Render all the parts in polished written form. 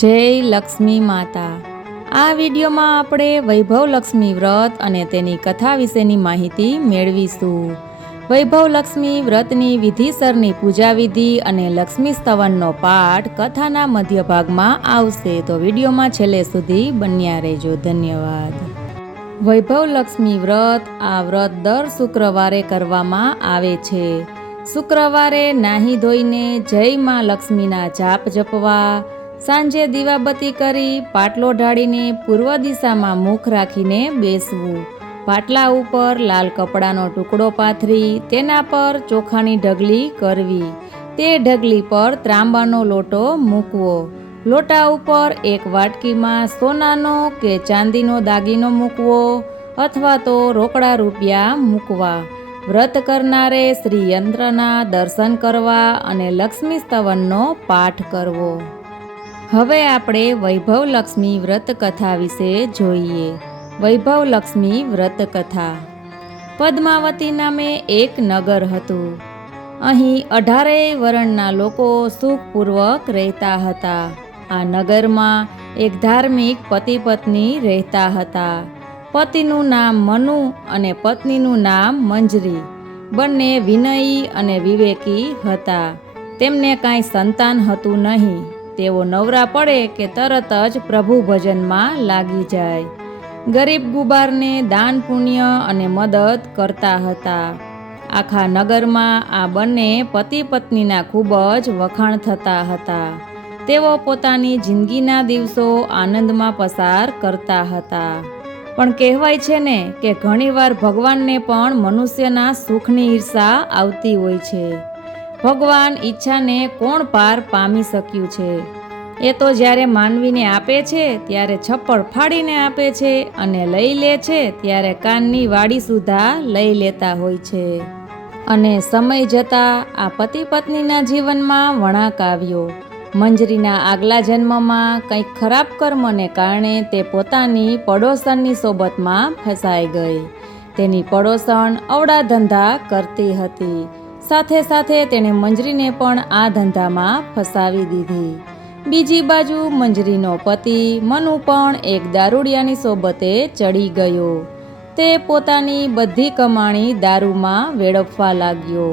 જય લક્ષ્મી માતા। આ વિડીયોમાં આપણે વૈભવ લક્ષ્મી વ્રત અને તેની કથા વિશેની માહિતી મેળવીશું। વૈભવ લક્ષ્મી વ્રતની વિધિસરની પૂજા વિધિ અને લક્ષ્મી સ્તવનનો પાઠ કથાના મધ્ય ભાગમાં આવશે, તો વિડીયોમાં છેલ્લે સુધી બન્યા રહેજો। ધન્યવાદ। વૈભવ લક્ષ્મી વ્રત આ વ્રત દર શુક્રવારે કરવામાં આવે છે। શુક્રવારે નાહી ધોઈને જય માં લક્ષ્મીના જાપ જપવા, સાંજે દીવાબત્તી કરી પાટલો ઢાળીને પૂર્વ દિશામાં મુખ રાખીને બેસવું। પાટલા ઉપર લાલ કપડાનો ટુકડો પાથરી તેના પર ચોખાની ઢગલી કરવી। તે ઢગલી પર ત્રાંબાનો લોટો મૂકવો। લોટા ઉપર એક વાટકીમાં સોનાનો કે ચાંદીનો દાગીનો મૂકવો અથવા તો રોકડા રૂપિયા મૂકવા। વ્રત કરનારે શ્રી યંત્રના દર્શન કરવા અને લક્ષ્મી સ્તવનનો પાઠ કરવો। હવે આપણે વૈભવ લક્ષ્મી વ્રત કથા વિશે જોઈએ। વૈભવ લક્ષ્મી વ્રત કથા। પદ્માવતી નામે એક નગર હતું। અહીં 18 વર્ણના લોકો સુખપૂર્વક રહેતા હતા। આ નગરમાં એક ધાર્મિક પતિ પત્ની રહેતા હતા। પતિનું નામ મનુ અને પત્નીનું નામ મંજરી। બંને વિનયી અને વિવેકી હતા। તેમને કાંઈ સંતાન હતું નહીં। તેઓ નવરા પડે કે તરત જ પ્રભુ ભજનમાં લાગી જાય। ગરીબ ગુબારને દાન પુણ્ય અને મદદ કરતા હતા। આખા નગરમાં આ બંને પતિ પત્નીના ખૂબ જ વખાણ થતા હતા। તેઓ પોતાની જિંદગીના દિવસો આનંદમાં પસાર કરતા હતા। પણ કહેવાય છે ને કે ઘણીવાર ભગવાનને પણ મનુષ્યના સુખની ઈર્ષા આવતી હોય છે। ભગવાન ઈચ્છાને કોણ પાર પામી શક્યું છે? એ તો જ્યારે માનવીને આપે છે ત્યારે છપ્પડ ફાડીને આપે છે અને લઈ લે છે ત્યારે કાનની વાડી સુધા લઈ લેતા હોય છે। અને સમય જતાં આ પતિ પત્નીના જીવનમાં વળાંક આવ્યો। મંજરીના આગલા જન્મમાં કંઈક ખરાબ કર્મને કારણે તે પોતાની પડોશણની સોબતમાં ફસાઈ ગઈ। તેની પડોશણ અવળા ધંધા કરતી હતી। સાથે સાથે તેણે મંજરીને પણ આ ધંધામાં ફસાવી દીધી। બીજી બાજુ મંજરીનો પતિ મનુ પણ એક દારૂડિયાની સોબતે ચડી ગયો। તે પોતાની બધી કમાણી દારૂમાં વેડફવા લાગ્યો।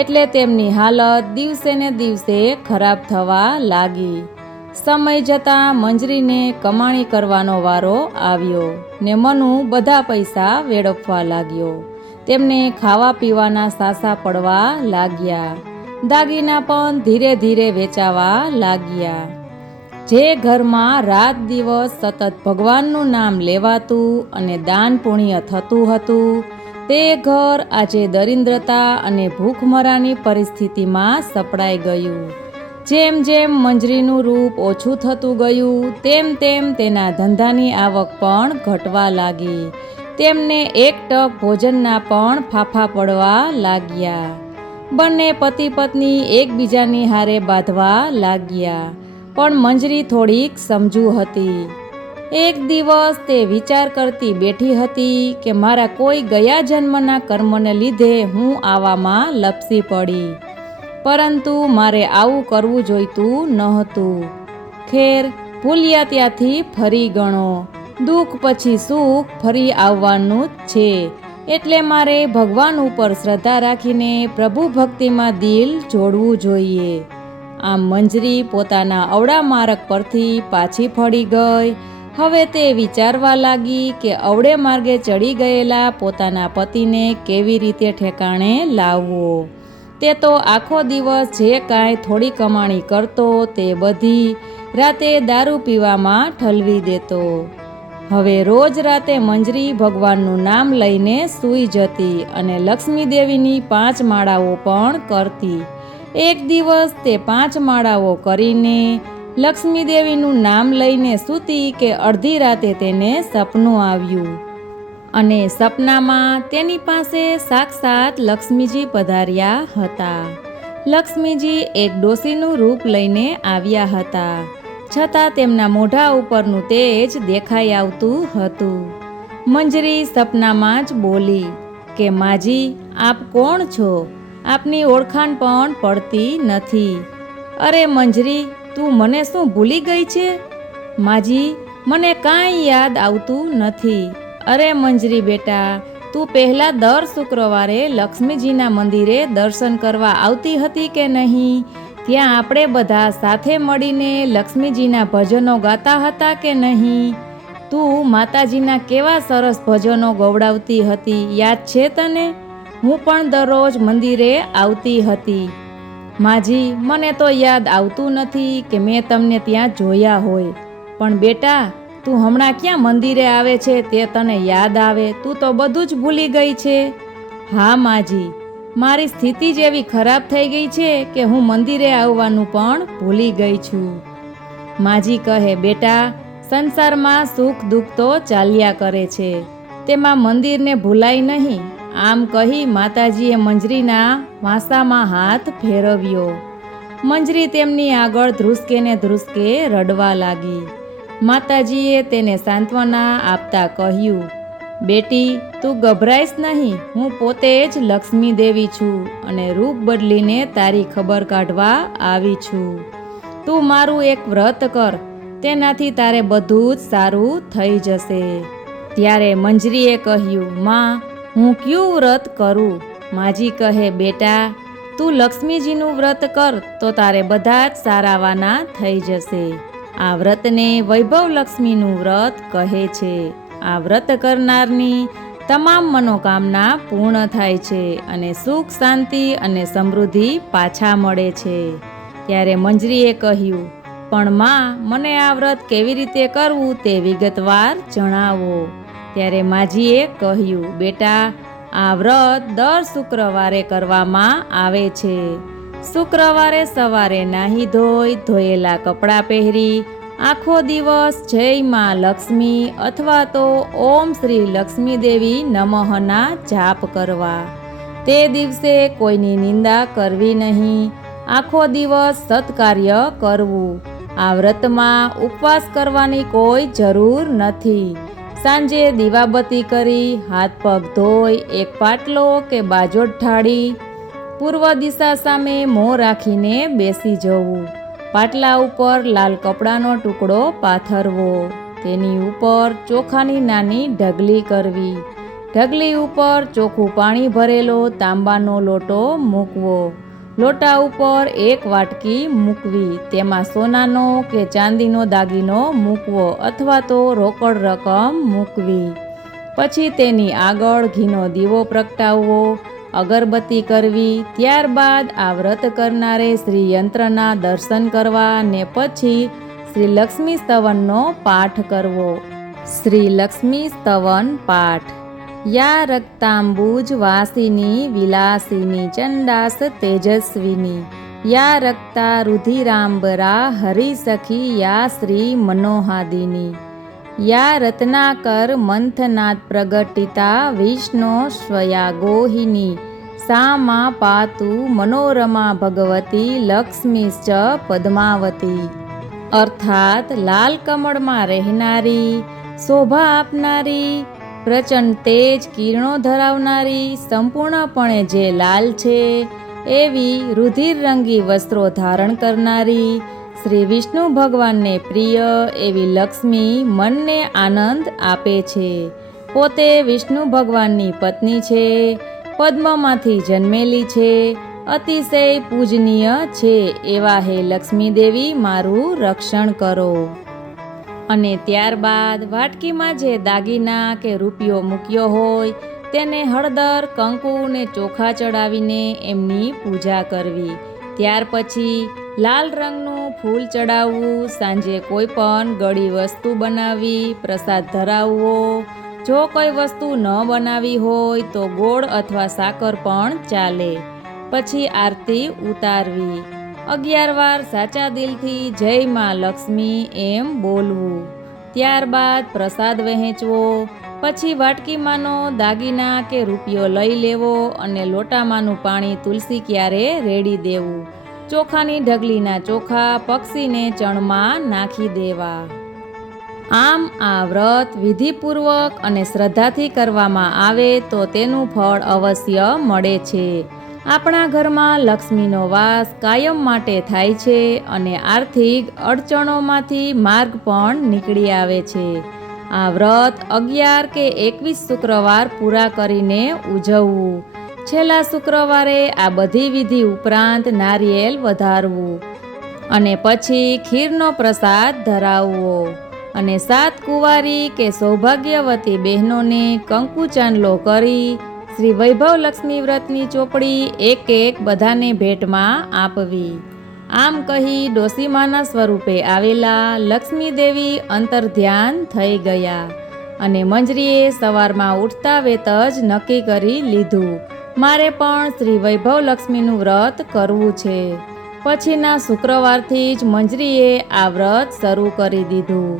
એટલે તેમની હાલત દિવસે ને દિવસે ખરાબ થવા લાગી। સમય જતાં મંજરીને કમાણી કરવાનો વારો આવ્યો ને મનુ બધા પૈસા વેડફવા લાગ્યો। તેમને ખાવા પીવાના સાસા પડવા લાગ્યા। દાગીના પણ ધીરે ધીરે વેચાવા લાગ્યા। જે ઘરમાં રાત દિવસ સતત ભગવાનનું નામ લેવાતું અને દાન પુણ્ય થતું હતું, તે ઘર આજે દરિદ્રતા અને ભૂખમરાની પરિસ્થિતિમાં સપડાઈ ગયું। જેમ જેમ મંજરીનું રૂપ ઓછું થતું ગયું તેમ તેમ તેના ધંધાની આવક પણ ઘટવા લાગી। તેમને એક ટક ભોજનના પણ ફાફા પડવા લાગ્યા। બંને પતિ પત્ની એકબીજાની હારે બાંધવા લાગ્યા। પણ મંજરી થોડીક સમજુ હતી। એક દિવસ તે વિચાર કરતી બેઠી હતી કે મારા કોઈ ગયા જન્મના કર્મને લીધે હું આવામાં લપસી પડી, પરંતુ મારે આવું કરવું જોઈતું નહોતું। ખેર, ભૂલ્યા ત્યાંથી ફરી ગણો। દુઃખ પછી સુખ ફરી આવવાનું જ છે। એટલે મારે ભગવાન ઉપર શ્રદ્ધા રાખીને પ્રભુ ભક્તિમાં દિલ જોડવું જોઈએ। આમ મંજરી પોતાના અવળા માર્ગ પરથી પાછી ફળી ગઈ। હવે તે વિચારવા લાગી કે અવળે માર્ગે ચડી ગયેલા પોતાના પતિને કેવી રીતે ઠેકાણે લાવવો। તે તો આખો દિવસ જે કાંઈ થોડી કમાણી કરતો તે બધી રાતે દારૂ પીવામાં ઠલવી દેતો। હવે રોજ રાતે મંજરી ભગવાનનું નામ લઈને સૂઈ જતી અને લક્ષ્મી દેવીની 5 માળાઓ પણ કરતી। એક દિવસ તે 5 માળાઓ કરીને લક્ષ્મી દેવીનું નામ લઈને સૂતી કે અડધી રાતે તેને સપનું આવ્યું અને સપનામાં તેની પાસે સાક્ષાત લક્ષ્મીજી પધાર્યા હતા। લક્ષ્મીજી એક ડોશીનું રૂપ લઈને આવ્યા હતા, છતાં તેમના મોઢા ઉપરનું તેજ દેખાઈ આવતું હતું। મંજરી સપનામાં જ બોલી કે માજી, આપ કોણ છો? આપની ઓળખાણ પણ પડતી નથી। અરે મંજરી, તું મને શું ભૂલી ગઈ છે? માજી, મને કાંઈ યાદ આવતું નથી. અરે મંજરી બેટા, તું પહેલાં દર શુક્રવારે લક્ષ્મીજીના મંદિરે દર્શન કરવા આવતી હતી કે નહીં? ત્યાં આપણે બધા સાથે મળીને લક્ષ્મીજીના ભજનો ગાતા હતા કે નહીં? તું માતાજીના કેવા સરસ ભજનો ગવડાવતી હતી, યાદ છે તને? હું પણ દરરોજ મંદિરે આવતી હતી. માજી, મને તો યાદ આવતું નથી કે મેં તમને ત્યાં જોયા હોય. પણ બેટા, તું હમણાં ક્યાં મંદિરે આવે છે તે તને યાદ આવે? તું તો બધું જ ભૂલી ગઈ છે. હા માજી, મારી સ્થિતિ જ એવી ખરાબ થઈ ગઈ છે કે હું મંદિરે આવવાનું પણ ભૂલી ગઈ છું. માજી કહે, બેટા, સંસારમાં સુખ દુઃખ તો ચાલ્યા કરે છે, તેમાં મંદિરને ભૂલાય નહીં. આમ કહી માતાજીએ મંજરીના વાંસામાં હાથ ફેરવ્યો. મંજરી તેમની આગળ ધ્રુસકે ને ધ્રુસકે રડવા લાગી. માતાજીએ તેને સાંત્વના આપતા કહ્યું, બેટી, તું ગભરાઈશ નહીં. હું પોતે જ લક્ષ્મી દેવી છું અને રૂપ બદલીને તારી ખબર કાઢવા આવી છું. તું મારું એક વ્રત કર, તેનાથી તારે બધું જ સારું થઈ જશે. ત્યારે મંજરીએ કહ્યું, માં, હું કયું વ્રત કરું? માજી કહે, બેટા, તું લક્ષ્મીજીનું વ્રત કર તો તારે બધા જ સારાવાના થઈ જશે. આ વ્રતને વૈભવ લક્ષ્મીનું વ્રત કહે છે. આ વ્રત કરનારની તમામ મનોકામના પૂર્ણ થાય છે અને સુખ, શાંતિ અને સમૃદ્ધિ પાછા મળે છે. ત્યારે મંજરીએ કહ્યું, પણ માં, મને આ વ્રત કેવી રીતે કરવું તે વિગતવાર જણાવો. ત્યારે માજીએ કહ્યું, બેટા, આ વ્રત દર શુક્રવારે કરવામાં આવે છે. શુક્રવારે સવારે નાહી ધોઈ ધોયેલા કપડાં પહેરી આખો દિવસ જય માં લક્ષ્મી અથવા તો ઓમ શ્રી લક્ષ્મી દેવી નમઃના જાપ કરવા. તે દિવસે કોઈની નિંદા કરવી નહીં. આખો દિવસ સત્કાર્ય કરવું. આ વ્રતમાં ઉપવાસ કરવાની કોઈ જરૂર નથી. સાંજે દીવાબત્તી કરી હાથ પગ ધોઈ એક પાટલો કે બાજોટ ઢાળી પૂર્વ દિશા સામે મોં રાખીને બેસી જવું. પાટલા ઉપર લાલ કપડાનો ટુકડો પાથરવો. તેની ઉપર ચોખાની નાની ઢગલી કરવી. ઢગલી ઉપર ચોખ્ખું પાણી ભરેલો તાંબાનો લોટો મૂકવો. લોટા ઉપર એક વાટકી મૂકવી. તેમાં સોનાનો કે ચાંદીનો દાગીનો મૂકવો અથવા તો રોકડ રકમ મૂકવી. પછી તેની આગળ ઘીનો દીવો પ્રગટાવવો, અગરબત્તી કરવી. ત્યારબાદ આ વ્રત કરનારે શ્રી યંત્રના દર્શન કરવા ને પછી શ્રી લક્ષ્મી સ્તવનનો પાઠ કરવો. શ્રી લક્ષ્મી સ્તવન પાઠ. યા રક્તાંબુજ વાસિની વિલાસિની ચંડાસ તેજસ્વિની યા રક્તા રુધિરાંબરા હરિસખી યા શ્રી મનોહાદિની યા રત્નાકર મંથનાદ પ્રગટિતા વિષ્ણો સ્વયા ગોહિની સા મા પાતુ મનોરમા ભગવતી લક્ષ્મીશ્ચ પદ્માવતી. અર્થાત લાલ કમળમાં રહેનારી, શોભા આપનારી, પ્રચંડ તેજ કિરણો ધરાવનારી, સંપૂર્ણપણે જે લાલ છે એવી રુધિરરંગી વસ્ત્રો ધારણ કરનારી, શ્રી વિષ્ણુ ભગવાનને પ્રિય એવી લક્ષ્મી મનને આનંદ આપે છે. પોતે વિષ્ણુ ભગવાનની પત્ની છે, પદ્મમાંથી જન્મેલી છે, અતિશય પૂજનીય છે. એવા હે લક્ષ્મી દેવી, મારું રક્ષણ કરો. અને ત્યારબાદ વાટકીમાં જે દાગીના કે રૂપિયો મૂક્યો હોય તેને હળદર, કંકુ ને ચોખા ચડાવીને એમની પૂજા કરવી. ત્યાર પછી લાલ રંગનું ફૂલ ચડાવવું. સાંજે કોઈ પણ ગળી વસ્તુ બનાવવી, પ્રસાદ ધરાવવો. જો કોઈ વસ્તુ ન બનાવી હોય તો ગોળ અથવા સાકર પણ ચાલે. પછી આરતી ઉતારવી. 11 વાર સાચા દિલથી જય માં લક્ષ્મી એમ બોલવું. ત્યારબાદ પ્રસાદ વહેંચવો. પછી વાટકીમાંનો દાગીના કે રૂપિયો લઈ લેવો અને લોટામાંનું પાણી તુલસી ક્યારે રેડી દેવું. ચોખાની ઢગલીના ચોખા પક્ષીને ચણમાં નાખી દેવા. આમ આ વ્રત વિધિપૂર્વક અને શ્રદ્ધાથી કરવામાં આવે તો તેનું ફળ અવશ્ય મળે છે. આપણા ઘરમાં લક્ષ્મીનો વાસ કાયમ માટે થાય છે અને આર્થિક અડચણોમાંથી માર્ગ પણ નીકળી આવે છે. આ વ્રત 11 કે 21 શુક્રવાર પૂરા કરીને ઉજવવું. છેલ્લા શુક્રવારે આ બધી વિધિ ઉપરાંત નારિયેળ વધારવું અને પછી ખીરનો પ્રસાદ ધરાવવો અને 7 કુંવારી કે સૌભાગ્યવતી બહેનોને કંકુ ચાંદલો કરી શ્રી વૈભવ લક્ષ્મી વ્રતની ચોપડી એક બધાને ભેટમાં આપવી. આમ કહી ડોસીમાના સ્વરૂપે આવેલા લક્ષ્મી દેવી અંતર્ધ્યાન થઈ ગયા અને મંજરીએ સવારમાં ઉઠતા વેત જ નક્કી કરી લીધું, મારે પણ શ્રી વૈભવ લક્ષ્મીનું વ્રત કરવું છે. પછીના શુક્રવારથી જ મંજરીએ આ વ્રત શરૂ કરી દીધું.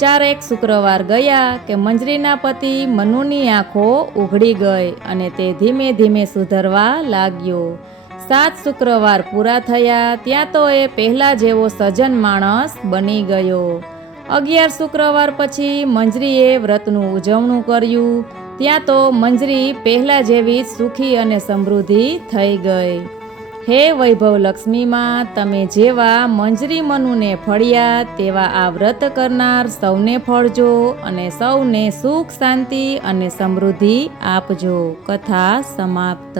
4 શુક્રવાર ગયા કે મંજરીના પતિ મનુની આંખો ઉઘડી ગઈ અને તે ધીમે ધીમે સુધરવા લાગ્યો. 7 શુક્રવાર પૂરા થયા ત્યાં તો એ પહેલા જેવો સજ્જન માણસ બની ગયો. 11 શુક્રવાર પછી મંજરીએ વ્રતનું ઉજવણું કર્યું ત્યાં તો મંજરી પહેલા જેવી સુખી અને સમૃદ્ધિ થઈ ગઈ. હે વૈભવ લક્ષ્મીમાં, તમે જેવા મંજરી મનુને ફળ્યા તેવા આ વ્રત કરનાર સૌને ફળજો અને સૌને સુખ શાંતિ અને સમૃદ્ધિ આપજો. કથા સમાપ્ત.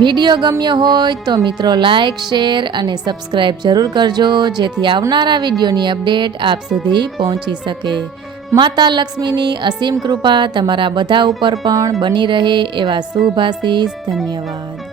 વિડીયો ગમ્યો હોય તો મિત્રો લાઈક, શેર અને સબસ્ક્રાઈબ જરૂર કરજો, જેથી આવનારા વિડીયોની અપડેટ આપ સુધી પહોંચી શકે. માતા લક્ષ્મીની અસીમ કૃપા તમારા બધા ઉપર પણ બની રહે એવા શુભ આશીષ. ધન્યવાદ.